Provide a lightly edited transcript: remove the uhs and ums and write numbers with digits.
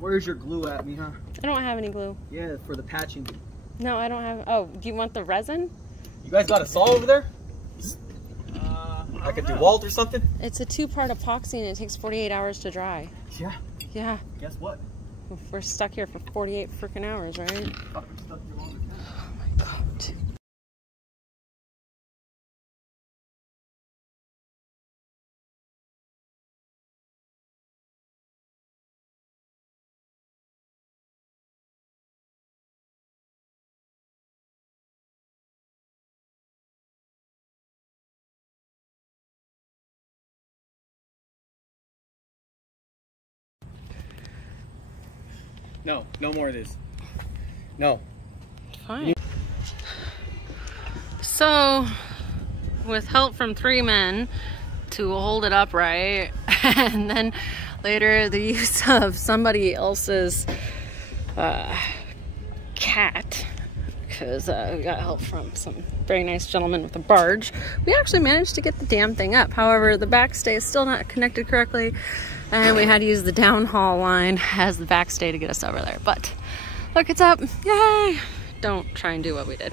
Where's your glue at, Mija? I don't have any glue. Yeah, for the patching. No, I don't have. Oh, do you want the resin? You guys got a saw over there? Like a DeWalt or something? It's a 2-part epoxy and it takes 48 hours to dry. Yeah. Yeah. Guess what? We're stuck here for 48 freaking hours, right? Fucking stuck here longer. Oh my God. No, no more of this. No. Fine. So, with help from 3 men to hold it upright, and then later the use of somebody else's cat, because we got help from some very nice gentleman with a barge, we actually managed to get the damn thing up. However, the backstay is still not connected correctly, and we had to use the downhaul line as the backstay to get us over there. But look, it's up. Yay! Don't try and do what we did.